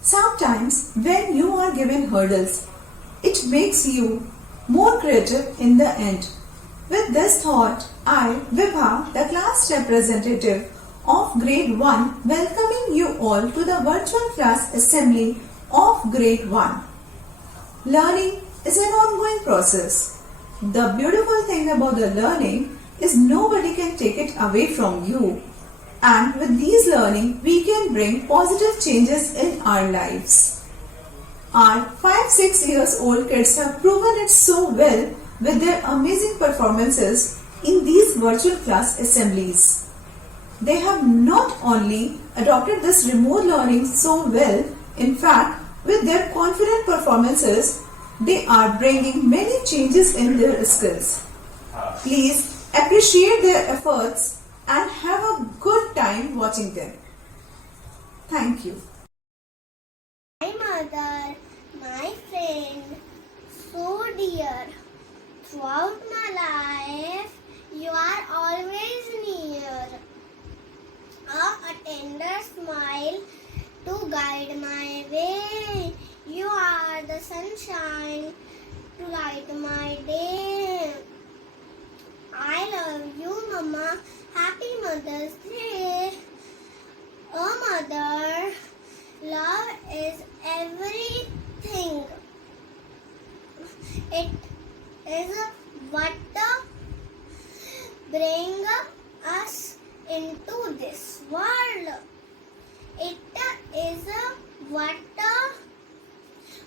Sometimes when you are given hurdles, it makes you more creative in the end. With this thought, I, Vibha, the class representative of Grade 1, welcoming you all to the virtual class assembly of Grade 1. Learning is an ongoing process. The beautiful thing about the learning is nobody can take it away from you. And with these learning, we can bring positive changes in our lives. Our 5-6 years old kids have proven it so well with their amazing performances in these virtual class assemblies. They have not only adopted this remote learning so well, in fact, with their confident performances, they are bringing many changes in their skills. Please appreciate their efforts and have a good time watching them. Thank you. My mother, my friend, so dear. Throughout my life, you are always near. A tender smile to guide my way. You are the sunshine to light my day. I love you, Mama. Happy Mother's Day. Oh, Mother, love is everything. It is what brings us into this world. It is what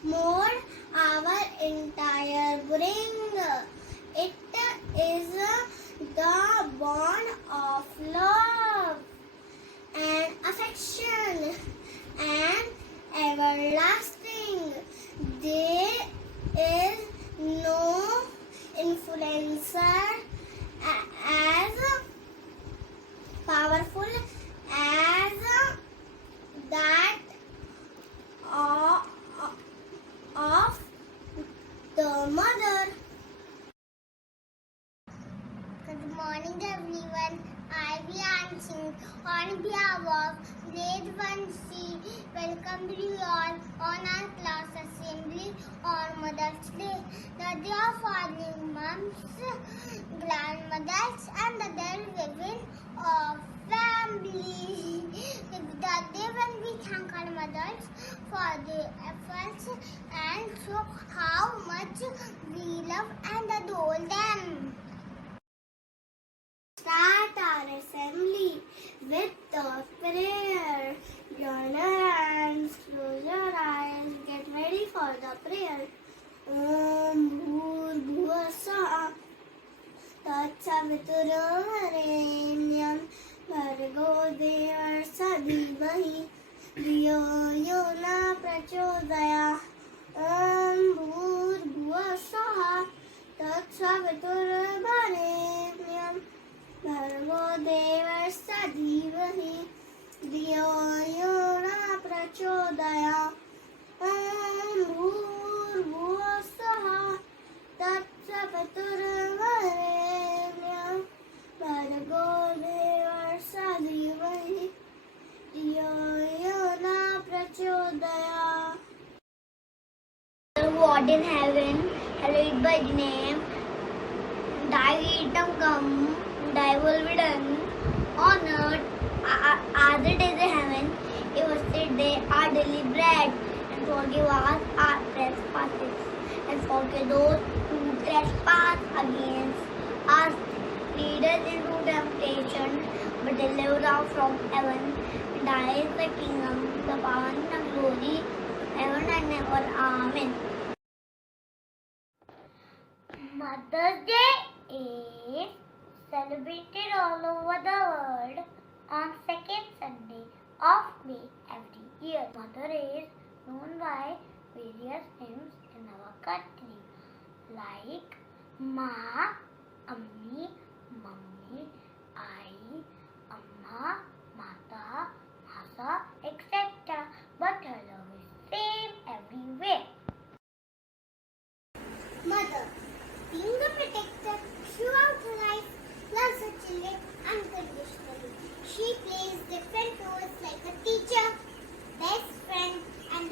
more our entire bring. It is the bond of love and affection and everlasting. There is no influencer as powerful as that of the mother. Good morning, everyone. I be answering on behalf of Grade 1C. Welcome you all on our class assembly on Mother's Day. The day of founding moms, grandmothers, and the day living of family. The day when we thank our mothers for their efforts and show how much we love and adore them. Start our assembly with the prayer. Join your hands, close your eyes, get ready for the prayer. Om Bhur Swaha Tatsaviturvarenyam Bhargo Devasya Dhimahi Dhiyo Yo Na Prachodaya. Om Bhur Swaha Tatsaviturvarenyam Bhargo Devasya Dhimahi Dhiyo Yo Na Prachodaya. Om Bhur Swaha Tatsaviturvarenyam Bhargo Devasya Dhimahi Dhiyo Yo Na Prachodaya. Who art in heaven, hallowed be thy name. Thy kingdom come, thy will be done on earth as it is in heaven. Give us this day our daily bread, and forgive us our trespasses, and forgive those who trespass against us. Lead us into temptation, but deliver us from evil. And thy is the kingdom, the power, and the glory, ever and ever. Amen. Mother's Day is celebrated all over the world on second Sunday of May every year. Mother is known by various names in our country like Ma, Ammi, Mummy, Ai, Amma, Mata, Masa, etc. But her love is same everywhere. Mother, being a protector throughout her life, loves her children unconditionally. She plays different roles like a teacher, best friend, and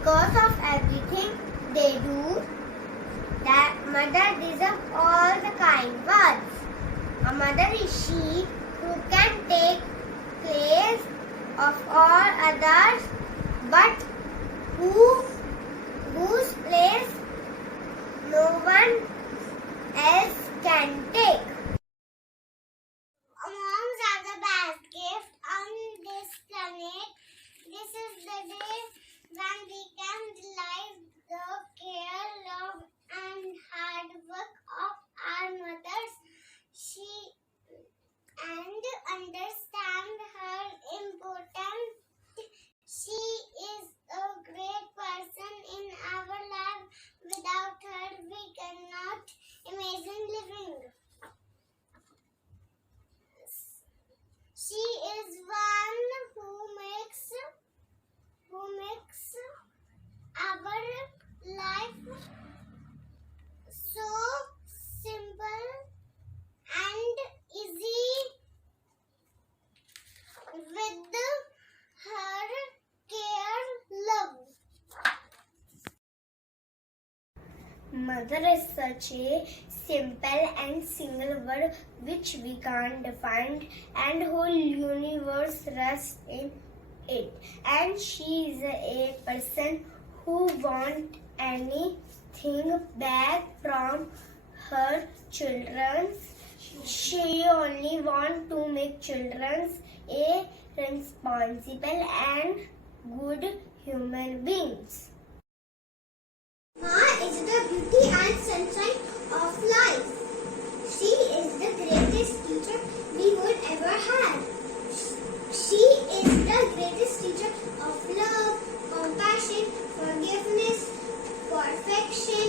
because of everything they do, that mother deserves all the kind words. A mother is she who can take place of all others, but whose place no one else can take. Moms are the best gift on this planet. This is the day when we can realize the care, love, and hard work of our mothers. And understand her importance. She is a great person in our life. Without her, we cannot imagine living. She is one who makes our life so simple and easy with her care, love. Mother is such a simple and single word which we can't define, and whole universe rests in it. And she is a person who wants anything back from her children. She only wants to make children a responsible and good human beings. Ma is the beauty and sunshine of life. She is the greatest teacher we would ever have. She is the greatest teacher of love, compassion, forgiveness, perfection,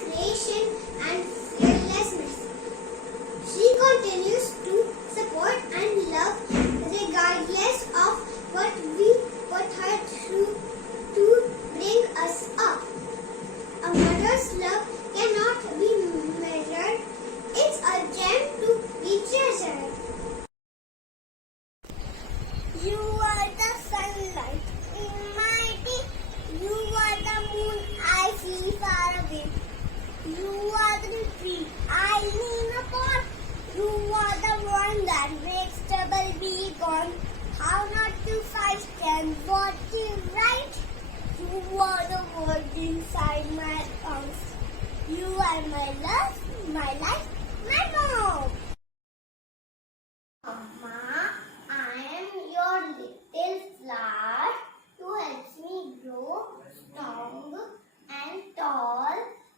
creation, and fearlessness. She continues to support and love regardless of what we put her through to bring us up. A mother's love cannot be measured. It's a gem to be treasured. You are the sunlight in my day. You are the moon I see far away. You are the tree I lean upon. You are the one that makes trouble be gone. How not to fight and what is right? You are the word inside my lungs. You are my love, my life, my mom. Mama, I am your little flower who helps me grow strong and tall.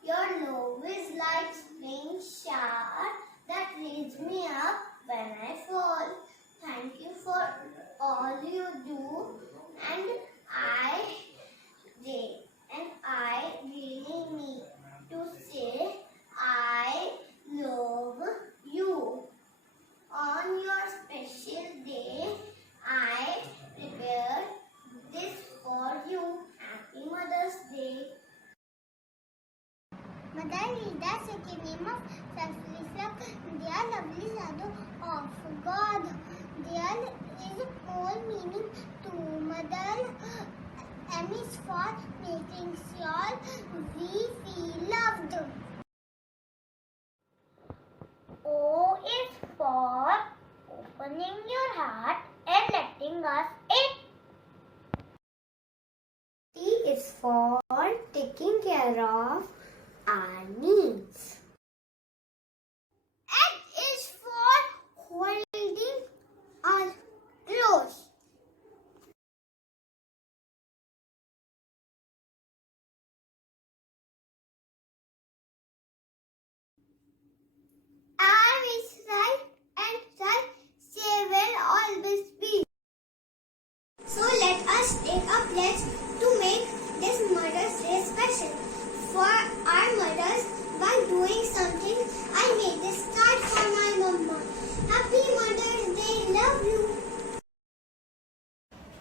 Your love is like spring shower that lifts me up when I fall. Thank you for all you do, and I really need to say I love you. On your special day, I prepared this for you. Happy Mother's Day. Mother is the second name of selfless love. They are lovely shadow of God. There is more meaning to mother, and is for making sure we feel loved. O is for opening your heart and letting us in. T is for taking care of our needs. H is for holding us close. I is right and right, say will always be. So let us take a pledge to make this Mother's Day special for our mothers by doing something. I made this card for my mama. Happy Mother's Day, love you.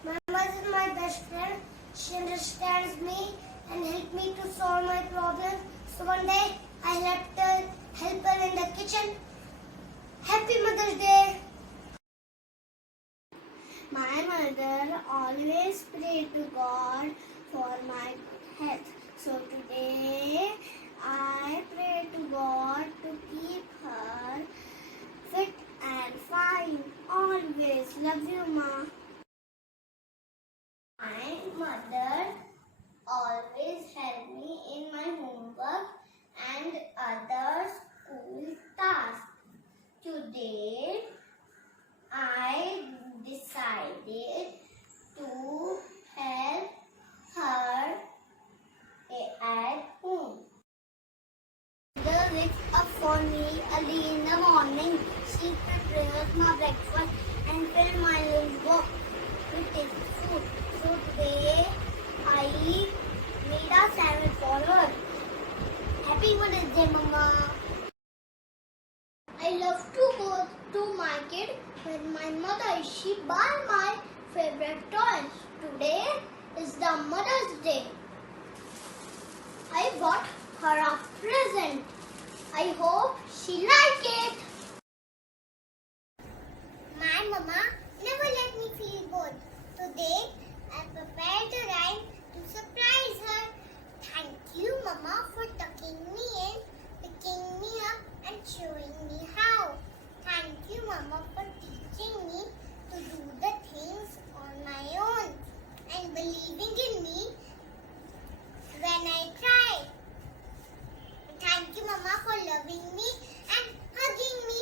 My mother is my best friend. She understands me and helps me to solve my problems. So one day I helped her in the kitchen. Happy Mother's Day. My mother always prayed to God for my health. So today I pray to God to keep her fit and fine. Always love you, Ma. My mother always help me in my homework and other school tasks. Today I decided to help her at home. Mother wakes up for me early in the morning. She prepares my breakfast and fill my lunchbox with tasty food. So today I made a salad for her. Happy Mother's Day, Mama. I love to go to market with my mother. She buy my favorite toys. Today is the Mother's Day. I bought her a present. I hope she like it. My mama never let me feel bored. Today I prepared a rhyme to surprise her. Thank you, Mama, for tucking me in, picking me up, and showing me how. Thank you, Mama, for teaching me to do the things on my own and believing in me when I try. Thank you, Mama, for loving me and hugging me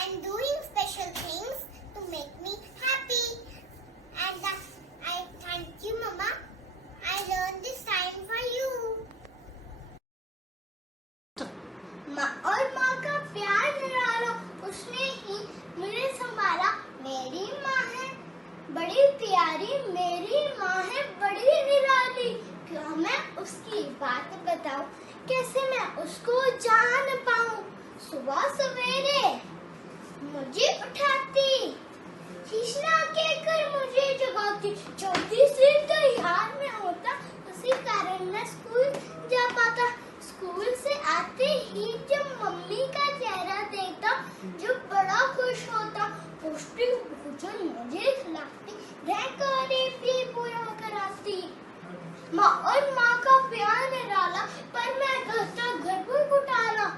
and doing special things to make me happy. And I thank you, Mama. I learned this time for you. और माँ का प्यार निराला, उसने ही मुझे संभाला. मेरी माँ है बड़ी प्यारी, मेरी माँ है बड़ी निराली. क्या मैं उसकी बात बताऊं, कैसे मैं उसको जान पाऊं. सुबह सवेरे मुझे उठाती, खींचना के कर मुझे जगाती. जल्दी से तैयार में होता, उसी कारण मैं स्कूल जा पाता. स्कूल से आते ही जब मम्मी का चेहरा देखता, जो बड़ा खुश होता. पौष्टिक भोजन मुझे खिलाती, रहकर भी पूरा कराती. माँ और माँ का प्यार निराला, पर मैं करता घर पर घोटाला.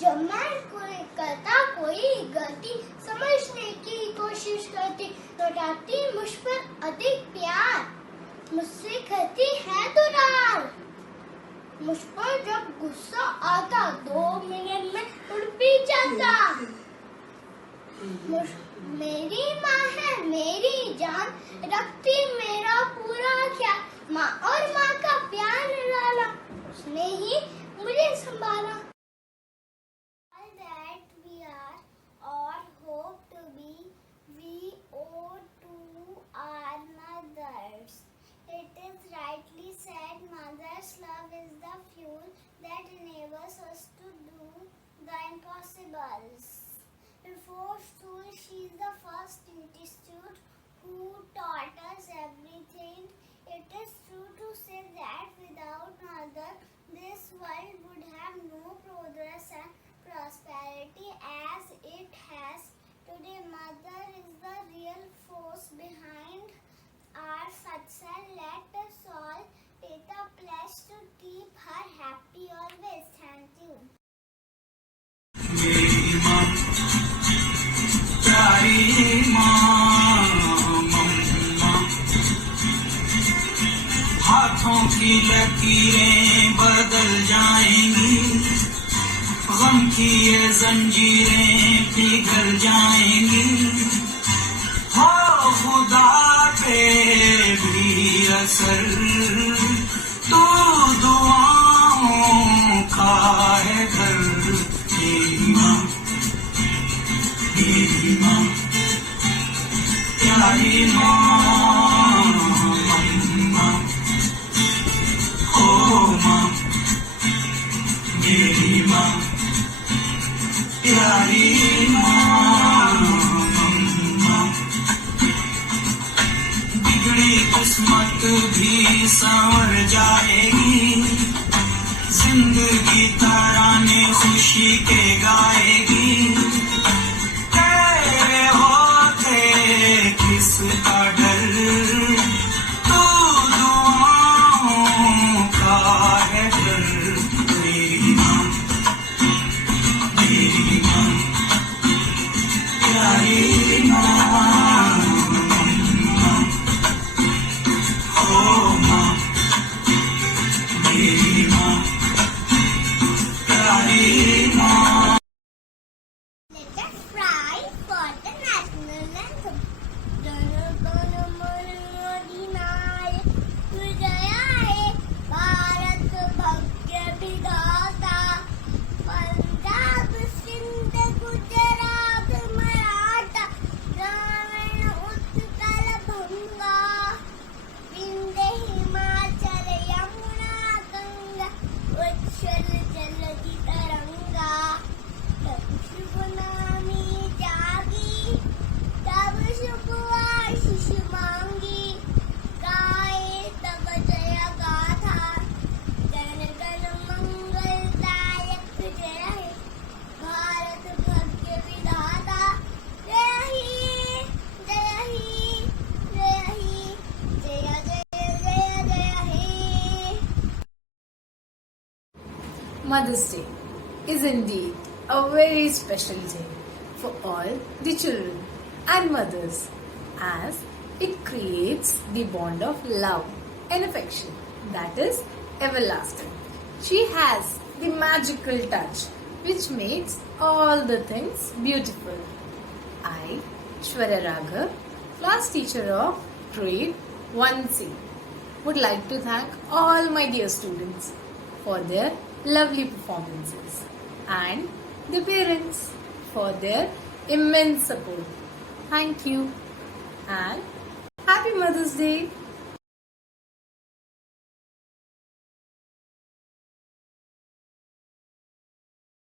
जब मैं करता कोई गलती, समझने की कोशिश करती, लौटाती मुझ पर अधिक प्यार. मुझसे करती है दुलार. मुझ पर जब गुस्सा आता, 2 मिनट में उड़ भी जाता. मेरी माँ है मेरी जान, रखती मेरा पूरा ख्याल. माँ और माँ का प्यार निराला, उसने ही मुझे संभाला. All that we are or hope to be, we owe to our mothers. It is rightly said, mother's love is the fuel that enables us to do the impossibles. Before school, she is the first institute who taught us everything. It is true to say that without mother, this world would have no progress and prosperity as it has today. Mother is the real force behind our success. Let us all take a pledge to keep her happy always. Thank you. मेरी माँ, प्यारी माँ, मम्मा. हाथों की लकीरें बदल जाएंगी, गम की ये जंजीरें पिघल जाएंगी. हो खुदा पे भी असर, तो दुआओं का है घर. मेरी माँ, मेरी माँ, प्यारी माँ, मम्मा. ओ माँ, मेरी माँ, प्यारी माँ, मम्मा. बिगड़ी किस्मत भी संवर जाएगी, जिंदगी तराने खुशी के गाएगी. तेरे होते किसका डर, माँ मेरी माँ प्यारी माँ. Let us try for the national anthem. Jana Gana Mana Adinayak Vijaya Hai Bharat Bhagya Vidhata Punjab Sindh Gujarat Maratha Dravida Utkal Banga Vindhya Himachal Yamuna Ganga Uchal Jaladi Taranga तब शुभ नामी जागी तब शुभ आशीष मांगी गाए तब जय गाथा जन गण मंगलदायक जय हे भारत भाग्य विधाता जय ही जय ही जय ही जय जय जय जय हे. Mother's Day is indeed a very special day for all the children and mothers, as it creates the bond of love and affection that is everlasting. She has the magical touch which makes all the things beautiful. I, Shwarya Raghav, class teacher of grade 1C, would like to thank all my dear students for their lovely performances and the parents for their immense support. Thank you and Happy Mother's Day!